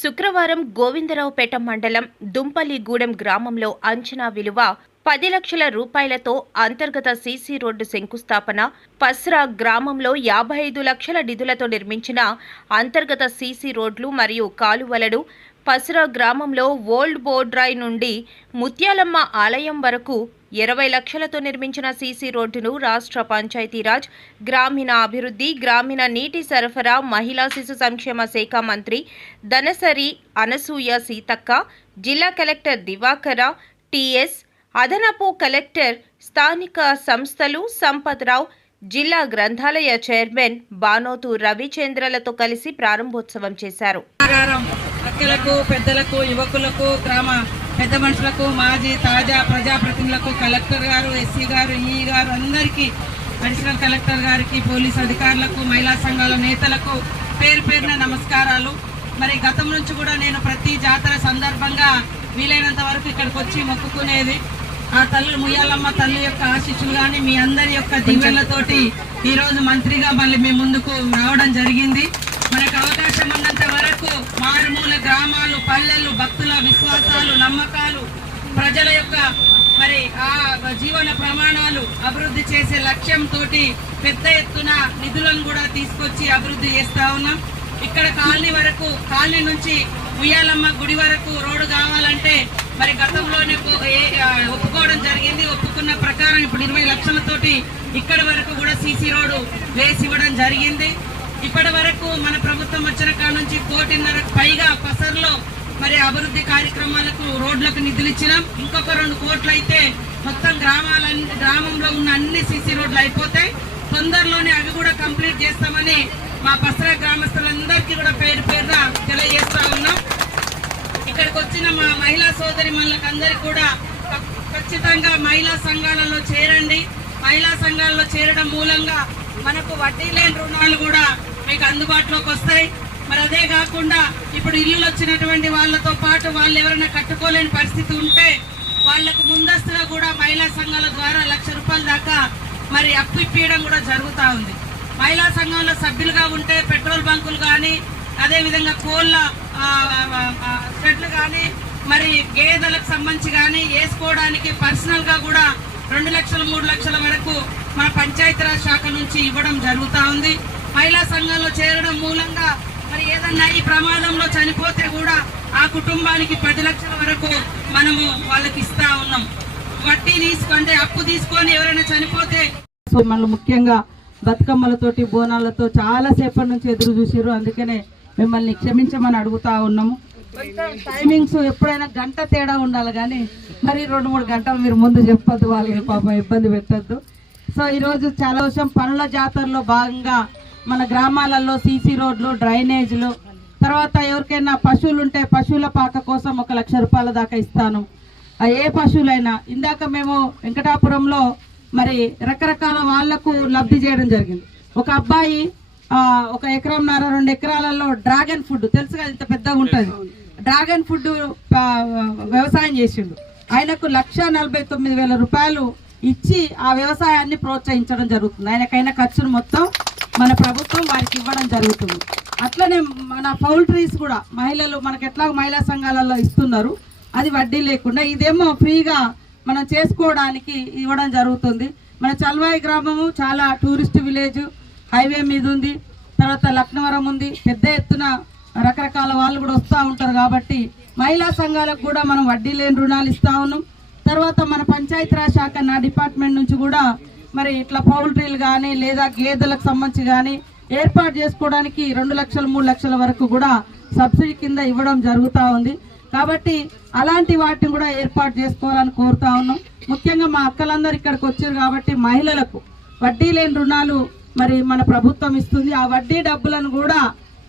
శుక్రవారం గోవిందరావుపేట మండలం దుంపలిగూడెం గ్రామంలో అంచనా విలువ పది లక్షల రూపాయలతో అంతర్గత సీసీ రోడ్డు శంకుస్థాపన. పస్రా గ్రామంలో యాభై ఐదు లక్షల నిధులతో నిర్మించిన అంతర్గత సీసీ రోడ్లు మరియు కాలువలను పస్రా గ్రామంలో ఓల్డ్ బోర్డ్రాయ్ నుండి ముత్యాలమ్మ ఆలయం వరకు ఇరవై లక్షలతో నిర్మించిన సీసీ రోడ్డును రాష్ట్ర పంచాయతీరాజ్ గ్రామీణ అభివృద్ధి గ్రామీణ నీటి సరఫరా మహిళా శిశు సంక్షేమ శాఖ మంత్రి ధనసరి అనసూయ సీతక్క జిల్లా కలెక్టర్ దివాకర టిఎస్ అదనపు కలెక్టర్ స్థానిక సంస్థలు సంపత్రావు జిల్లా గ్రంథాలయ చైర్మన్ బానోతు రవిచంద్రలతో కలిసి ప్రారంభోత్సవం చేశారు. అక్కలకు పెద్దలకు యువకులకు గ్రామ పెద్ద మనుషులకు మాజీ తాజా ప్రజాప్రతినిధులకు కలెక్టర్ గారు ఎస్సీ గారు ఈ గారు అందరికీ అడిషనల్ కలెక్టర్ గారికి పోలీస్ అధికారులకు మహిళా సంఘాల నేతలకు పేరు పేరున నమస్కారాలు. మరి గతం నుంచి కూడా నేను ప్రతి జాతర సందర్భంగా వీలైనంత వరకు ఇక్కడికి వచ్చి మొక్కుకునేది. ఆ తల్లి ముయ్యాలమ్మ తల్లి యొక్క ఆశీస్సులు కానీ మీ అందరి యొక్క దివ్యలతోటి ఈరోజు మంత్రిగా మళ్ళీ మీ ముందుకు రావడం జరిగింది. మనకు అవకాశం ఉన్నంత వరకు మారుమూల విశ్వాసాలు నమ్మకాలు ప్రజల యొక్క మరి ఆ జీవన ప్రమాణాలు అభివృద్ధి చేసే లక్ష్యంతో పెద్ద ఎత్తున నిధులను కూడా తీసుకొచ్చి అభివృద్ధి చేస్తా ఉన్నాం. ఇక్కడ కాలనీ వరకు కాలనీ నుంచి ఉయ్యాలమ్మ గుడి వరకు రోడ్డు కావాలంటే మరి గతంలోనే ఒప్పుకోవడం జరిగింది. ఒప్పుకున్న ప్రకారం ఇప్పుడు ఇరవై లక్షలతోటి ఇక్కడ వరకు కూడా సీసీ రోడ్డు వేసి ఇవ్వడం జరిగింది. ఇప్పటి వరకు మన ప్రభుత్వం వచ్చిన కాడ నుంచి కోటిన్నర పైగా పసర్లో మరి అభివృద్ధి కార్యక్రమాలకు రోడ్లకు నిధులు ఇచ్చినాం. ఇంకొక రెండు కోట్లు అయితే మొత్తం గ్రామాల గ్రామంలో ఉన్న అన్ని సీసీ రోడ్లు అయిపోతాయి. తొందరలోనే అవి కూడా కంప్లీట్ చేస్తామని మా పసరా గ్రామస్తులందరికీ కూడా పేరు పేరున తెలియజేస్తా ఉన్నాం. ఇక్కడికి వచ్చిన మా మహిళా సోదరి అందరికీ కూడా ఖచ్చితంగా మహిళా సంఘాలలో చేరండి. మహిళా సంఘాలలో చేరడం మూలంగా మనకు వడ్డీ లేని రుణాలు కూడా మీకు అందుబాటులోకి వస్తాయి. మరి అదే కాకుండా ఇప్పుడు ఇల్లులు వచ్చినటువంటి వాళ్ళతో పాటు వాళ్ళు ఎవరైనా కట్టుకోలేని పరిస్థితి ఉంటే వాళ్ళకు ముందస్తుగా కూడా మహిళా సంఘాల ద్వారా లక్ష రూపాయల దాకా మరి అప్పు ఇప్పించడం కూడా జరుగుతూ ఉంది. మహిళా సంఘంలో సభ్యులుగా ఉంటే పెట్రోల్ బంకులు కానీ అదేవిధంగా కోళ్ళ షెడ్లు కానీ మరి గేదెలకు సంబంధించి కానీ వేసుకోవడానికి పర్సనల్గా కూడా రెండు లక్షల మూడు లక్షల వరకు మన పంచాయతీరాజ్ శాఖ నుంచి ఇవ్వడం జరుగుతూ ఉంది. మహిళా సంఘంలో చేరడం మూలంగా ఏదన్నా ఈ ప్రమాదంలో చనిపోతే కూడా ఆ కుటుంబానికి పది లక్షల వరకు మనము వాళ్ళకి ఇస్తా ఉన్నాం. వడ్డీ తీసుకుంటే అప్పు తీసుకొని ఎవరైనా చనిపోతే సో ముఖ్యంగా బతుకమ్మలతోటి బోనాలతో చాలా సేపటి నుంచి ఎదురు చూసారు అందుకనే మిమ్మల్ని క్షమించమని అడుగుతా ఉన్నాము. టైమింగ్స్ ఎప్పుడైనా గంట తేడా ఉండాలి కానీ మరి రెండు మూడు గంటలు మీరు ముందు చెప్పొద్దు వాళ్ళకి పాపం ఇబ్బంది పెట్టద్దు. సో ఈరోజు చాలా విషయం పనుల జాతరలో భాగంగా మన గ్రామాలలో సీసీ రోడ్లు డ్రైనేజీలు తర్వాత ఎవరికైనా పశువులు ఉంటే పశువుల పాక కోసం ఒక లక్ష రూపాయల దాకా ఇస్తాను. ఏ పశువులైనా ఇందాక మేము వెంకటాపురంలో మరి రకరకాల వాళ్ళకు లబ్ధి చేయడం జరిగింది. ఒక అబ్బాయి ఒక ఒక ఎకరంన్నర రెండు ఎకరాలలో డ్రాగన్ ఫుడ్ తెలుసు కదా ఇంత పెద్దగా ఉంటుంది. డ్రాగన్ ఫుడ్ వ్యవసాయం చేసిండు. ఆయనకు లక్ష నలభై తొమ్మిది వేల రూపాయలు ఇచ్చి ఆ వ్యవసాయాన్ని ప్రోత్సహించడం జరుగుతుంది. ఆయనకైనా ఖర్చును మొత్తం మన ప్రభుత్వం వారికి ఇవ్వడం జరుగుతుంది. అట్లనే మన పౌల్ట్రీస్ కూడా మహిళలు మనకి ఎట్లా మహిళా సంఘాలలో ఇస్తున్నారు. అది వడ్డీ లేకుండా ఇదేమో ఫ్రీగా మనం చేసుకోవడానికి ఇవ్వడం జరుగుతుంది. మన చల్వాయి గ్రామము చాలా టూరిస్ట్ విలేజ్ హైవే మీద ఉంది. తర్వాత లక్నవరం ఉంది. పెద్ద ఎత్తున రకరకాల వాళ్ళు కూడా వస్తూ ఉంటారు కాబట్టి మహిళా సంఘాలకు కూడా మనం వడ్డీ లేని రుణాలు ఇస్తా ఉన్నాం. తర్వాత మన పంచాయతీరాజ్ శాఖ నా డిపార్ట్మెంట్ నుంచి కూడా మరి ఇట్లా పౌల్ట్రీలు కానీ లేదా గేదెలకు సంబంధించి కానీ ఏర్పాటు చేసుకోవడానికి రెండు లక్షలు మూడు లక్షల వరకు కూడా సబ్సిడీ కింద ఇవ్వడం జరుగుతూ ఉంది. కాబట్టి అలాంటి వాటిని కూడా ఏర్పాటు చేసుకోవాలని కోరుతా ఉన్నాం. ముఖ్యంగా మా అక్కలందరూ ఇక్కడికి వచ్చారు కాబట్టి మహిళలకు వడ్డీ లేని రుణాలు మరి మన ప్రభుత్వం ఇస్తుంది. ఆ వడ్డీ డబ్బులను కూడా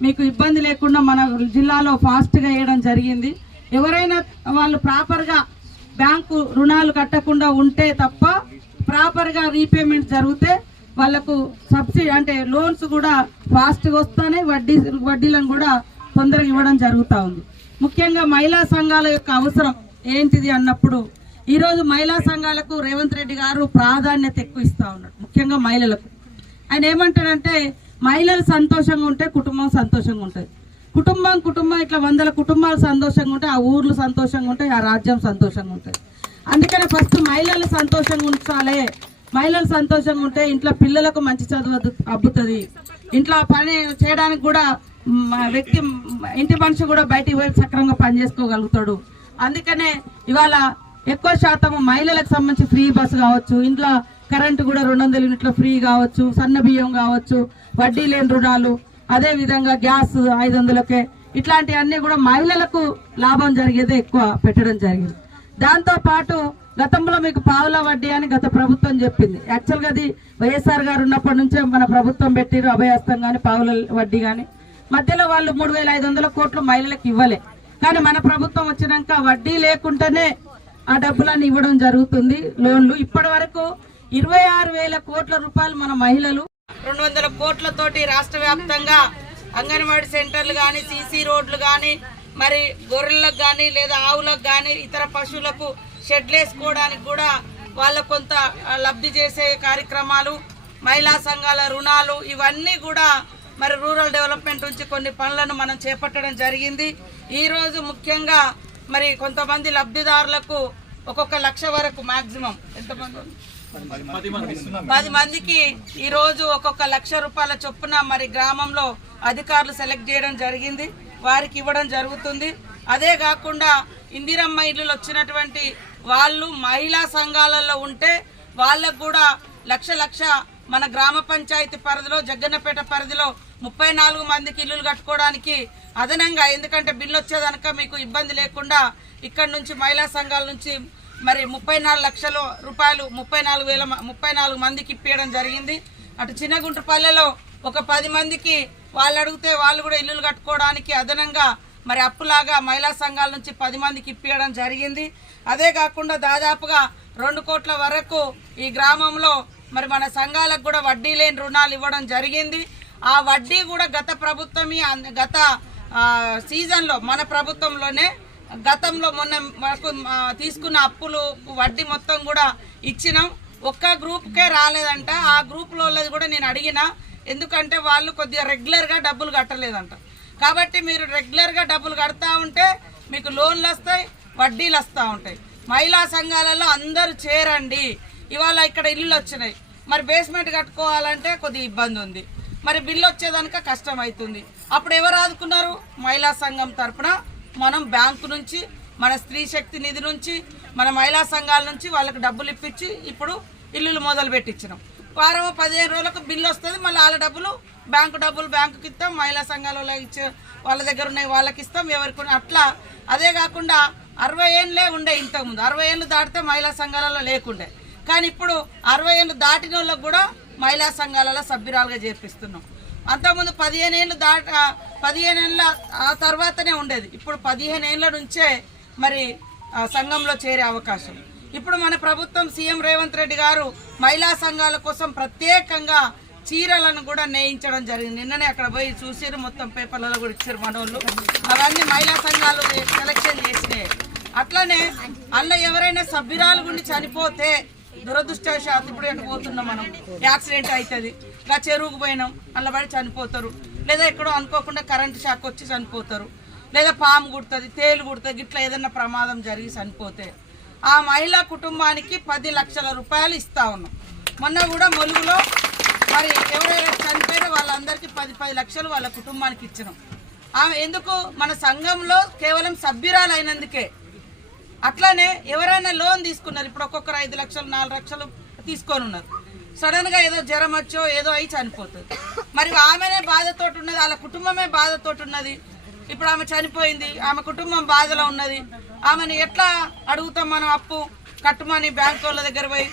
మీకు ఇబ్బంది లేకుండా మన జిల్లాలో ఫాస్ట్గా వేయడం జరిగింది. ఎవరైనా వాళ్ళు ప్రాపర్గా బ్యాంకు రుణాలు కట్టకుండా ఉంటే తప్ప ప్రాపర్గా రీపేమెంట్ జరిగితే వాళ్ళకు సబ్సిడీ అంటే లోన్స్ కూడా ఫాస్ట్గా వస్తానే వడ్డీ వడ్డీలను కూడా తొందరగా ఇవ్వడం జరుగుతూ ఉంది. ముఖ్యంగా మహిళా సంఘాల యొక్క అవసరం ఏంటిది అన్నప్పుడు ఈరోజు మహిళా సంఘాలకు రేవంత్ రెడ్డి గారు ప్రాధాన్యత ఎక్కువ ఇస్తూ ఉన్నాడు ముఖ్యంగా మహిళలకు. ఆయన ఏమంటాడంటే మహిళలు సంతోషంగా ఉంటే కుటుంబం సంతోషంగా ఉంటుంది. కుటుంబం కుటుంబం ఇట్లా వందల కుటుంబాలు సంతోషంగా ఉంటాయి ఆ ఊర్లు సంతోషంగా ఉంటాయి ఆ రాజ్యం సంతోషంగా ఉంటుంది. అందుకనే ఫస్ట్ మహిళలు సంతోషంగా ఉంచాలి. మహిళలు సంతోషంగా ఉంటే ఇంట్లో పిల్లలకు మంచి చదువు అబ్బుతుంది. ఇంట్లో పని చేయడానికి కూడా వ్యక్తి ఇంటి మనిషి కూడా బయటికి పోయి సక్రమంగా పని చేసుకోగలుగుతాడు. అందుకనే ఇవాళ ఎక్కువ శాతం మహిళలకు సంబంధించి ఫ్రీ బస్సు కావచ్చు ఇంట్లో కరెంటు కూడా రెండు వందల యూనిట్ల ఫ్రీ కావచ్చు సన్న బియ్యం కావచ్చు వడ్డీ లేని రుణాలు అదే విధంగా గ్యాస్ ఐదు వందలకే ఇట్లాంటివన్నీ కూడా మహిళలకు లాభం జరిగేదే ఎక్కువ పెట్టడం జరిగింది. దాంతోపాటు గతంలో మీకు పావుల వడ్డీ అని గత ప్రభుత్వం చెప్పింది. యాక్చువల్గా అది వైఎస్ఆర్ గారు ఉన్నప్పటి నుంచే మన ప్రభుత్వం పెట్టిరు అభయహస్తం కానీ పావుల వడ్డీ కానీ మధ్యలో వాళ్ళు మూడు వేల ఐదు వందల కోట్లు మహిళలకు ఇవ్వలే. కానీ మన ప్రభుత్వం వచ్చినాక వడ్డీ లేకుండానే ఆ డబ్బులన్నీ ఇవ్వడం జరుగుతుంది లోన్లు. ఇప్పటి వరకు ఇరవై ఆరు వేల కోట్ల రూపాయలు మన మహిళలు రెండు వందల కోట్లతోటి రాష్ట్ర వ్యాప్తంగా అంగన్వాడీ సెంటర్లు కానీ సీసీ రోడ్లు కానీ మరి గొర్రెలకు కానీ లేదా ఆవులకు కానీ ఇతర పశువులకు షెడ్లు వేసుకోవడానికి కూడా వాళ్ళ కొంత లబ్ధి చేసే కార్యక్రమాలు మహిళా సంఘాల రుణాలు ఇవన్నీ కూడా మరి రూరల్ డెవలప్మెంట్ నుంచి కొన్ని పనులను మనం చేపట్టడం జరిగింది. ఈరోజు ముఖ్యంగా మరి కొంతమంది లబ్ధిదారులకు ఒక్కొక్క లక్ష వరకు మాక్సిమం. ఎంతమంది పది మందికి ఈరోజు ఒక్కొక్క లక్ష రూపాయల చొప్పున మరి గ్రామంలో అధికారులు సెలెక్ట్ చేయడం జరిగింది. వారికి ఇవ్వడం జరుగుతుంది. అదే కాకుండా ఇందిరమ్మ ఇల్లులు వచ్చినటువంటి వాళ్ళు మహిళా సంఘాలలో ఉంటే వాళ్ళకు కూడా లక్ష లక్ష మన గ్రామ పంచాయతీ పరిధిలో జగ్గన్నపేట పరిధిలో ముప్పై నాలుగు మందికి ఇల్లులు కట్టుకోవడానికి అదనంగా ఎందుకంటే బిల్లు వచ్చేదనక మీకు ఇబ్బంది లేకుండా ఇక్కడ నుంచి మహిళా సంఘాల నుంచి మరి ముప్పై నాలుగు లక్షల రూపాయలు ముప్పై నాలుగు వేల ముప్పై నాలుగు మందికి ఇప్పించడం జరిగింది. అటు చిన్నగుంటపల్లెలో ఒక పది మందికి వాళ్ళు అడిగితే వాళ్ళు కూడా ఇల్లులు కట్టుకోవడానికి అదనంగా మరి అప్పులాగా మహిళా సంఘాల నుంచి పది మందికి ఇప్పించడం జరిగింది. అదే కాకుండా దాదాపుగా రెండు కోట్ల వరకు ఈ గ్రామంలో మరి మన సంఘాలకు కూడా వడ్డీ లేని రుణాలు ఇవ్వడం జరిగింది. ఆ వడ్డీ కూడా గత ప్రభుత్వం గత సీజన్లో మన ప్రభుత్వంలోనే గతంలో మొన్న మనకు తీసుకున్న అప్పులు వడ్డీ మొత్తం కూడా ఇచ్చినాం. ఒక్క గ్రూప్కే రాలేదంట. ఆ గ్రూప్లో కూడా నేను అడిగిన ఎందుకంటే వాళ్ళు కొద్దిగా రెగ్యులర్గా డబ్బులు కట్టలేదంట. కాబట్టి మీరు రెగ్యులర్గా డబ్బులు కడతా ఉంటే మీకు లోన్లు వస్తాయి వడ్డీలు వస్తూ ఉంటాయి. మహిళా సంఘాలలో అందరూ చేరండి. ఇవాళ ఇక్కడ ఇల్లులు వచ్చినాయి. మరి బేస్మెంట్ కట్టుకోవాలంటే కొద్దిగా ఇబ్బంది ఉంది. మరి బిల్లు వచ్చేదానిక కష్టం అవుతుంది. అప్పుడు ఎవరు ఆదుకున్నారు? మహిళా సంఘం తరఫున మనం బ్యాంకు నుంచి మన స్త్రీ శక్తి నిధి నుంచి మన మహిళా సంఘాల నుంచి వాళ్ళకి డబ్బులు ఇప్పించి ఇప్పుడు ఇల్లులు మొదలు పెట్టించినాం వారం పదిహేను రోజులకు బిల్లు వస్తుంది. మళ్ళీ వాళ్ళ డబ్బులు బ్యాంకు డబ్బులు బ్యాంకుకి ఇస్తాం. మహిళా సంఘాల ఇచ్చే వాళ్ళ దగ్గర ఉన్నాయి వాళ్ళకి ఇస్తాం. ఎవరికి అట్లా. అదే కాకుండా అరవై ఏళ్ళే ఉండే ఇంతకుముందు. అరవై ఏళ్ళు దాటితే మహిళా సంఘాలలో లేకుండే. కానీ ఇప్పుడు అరవై ఏళ్ళు దాటిన వాళ్ళకు కూడా మహిళా సంఘాలలో సభ్యురాలుగా చేర్పిస్తున్నాం. అంతకుముందు పదిహేను ఏళ్ళు దాట పదిహేను ఏళ్ళ ఆ తర్వాతనే ఉండేది. ఇప్పుడు పదిహేను ఏళ్ళ నుంచే మరి సంఘంలో చేరే అవకాశం. ఇప్పుడు మన ప్రభుత్వం సీఎం రేవంత్ రెడ్డి గారు మహిళా సంఘాల కోసం ప్రత్యేకంగా చీరలను కూడా నేయించడం జరిగింది. నిన్ననే అక్కడ పోయి చూసిరు మొత్తం పేపర్లలో కూడా ఇచ్చారు మనోళ్ళు. అవన్నీ మహిళా సంఘాలు సెలెక్షన్ చేసినాయి. అట్లనే అందులో ఎవరైనా సభ్యురాలు గుండి చనిపోతే దురదృష్టవశాత్తు ఇప్పుడు ఎటు పోతున్నాం మనం? యాక్సిడెంట్ అవుతుంది ఇలా చెరువుకు పోయినాం అందులో పడి చనిపోతారు. లేదా ఎక్కడో అనుకోకుండా కరెంటు షాక్ వచ్చి చనిపోతారు. లేదా పాము కుడుతుంది తేలు కుడుతుంది ఇట్లా ఏదైనా ప్రమాదం జరిగి చనిపోతే. ఆ మహిళా కుటుంబానికి పది లక్షల రూపాయలు ఇస్తా ఉన్నాం. మొన్న కూడా మొలుగులో మరి ఎవరైనా చనిపోయారో వాళ్ళందరికీ పది పది లక్షలు వాళ్ళ కుటుంబానికి ఇచ్చినాం. ఆమె ఎందుకు? మన సంఘంలో కేవలం సభ్యురాలు అయినందుకే అట్లానే ఎవరైనా లోన్ తీసుకున్నారు. ఇప్పుడు ఒక్కొక్కరు ఐదు లక్షలు నాలుగు లక్షలు తీసుకొని ఉన్నారు. సడన్గా ఏదో జ్వరం వచ్చో ఏదో అయి చనిపోతుంది. మరి ఆమెనే బాధతోటి ఉన్నది వాళ్ళ కుటుంబమే బాధతోటి ఉన్నది. ఇప్పుడు ఆమె చనిపోయింది ఆమె కుటుంబం బాధలో ఉన్నది. ఆమెను ఎట్లా అడుగుతాం మనం అప్పు కట్టుమని బ్యాంక్ వాళ్ళ దగ్గర పోయి?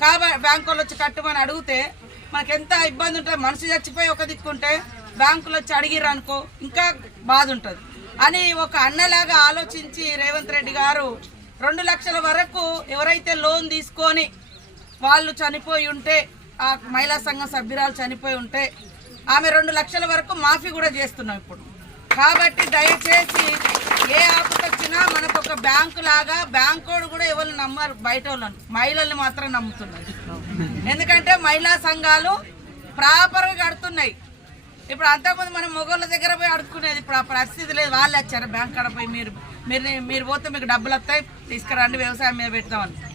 కాబ బ్యాంక్ వాళ్ళు వచ్చి కట్టుమని అడిగితే మనకు ఎంత ఇబ్బంది ఉంటుంది? మనిషి చచ్చిపోయి ఒక దిక్కుంటే బ్యాంకులు వచ్చి అడిగిర్రు అనుకో ఇంకా బాధ ఉంటుంది. అని ఒక అన్నలాగా ఆలోచించి రేవంత్ రెడ్డి గారు రెండు లక్షల వరకు ఎవరైతే లోన్ తీసుకొని వాళ్ళు చనిపోయి ఉంటే ఆ మహిళా సంఘం సభ్యురాలు చనిపోయి ఉంటే ఆమె రెండు లక్షల వరకు మాఫీ కూడా చేస్తున్నాం ఇప్పుడు. కాబట్టి దయచేసి ఏ ఆపత వచ్చినా మనకు ఒక బ్యాంకు లాగా బ్యాంకోడు కూడా ఎవరు నమ్మరు బయట వాళ్ళని. మహిళల్ని మాత్రం నమ్ముతున్నారు. ఎందుకంటే మహిళా సంఘాలు ప్రాపర్గా కడుతున్నాయి. ఇప్పుడు అంతకుముందు మనం మొగోళ్ళ దగ్గర పోయి అడుక్కునేది ఇప్పుడు ఆ పరిస్థితి లేదు. వాళ్ళు వచ్చారు. బ్యాంక్ కాడ పోయి మీరు మీరు మీరు పోతే మీకు డబ్బులు వస్తాయి. తీసుకురండి వ్యవసాయం మీద పెడతామని.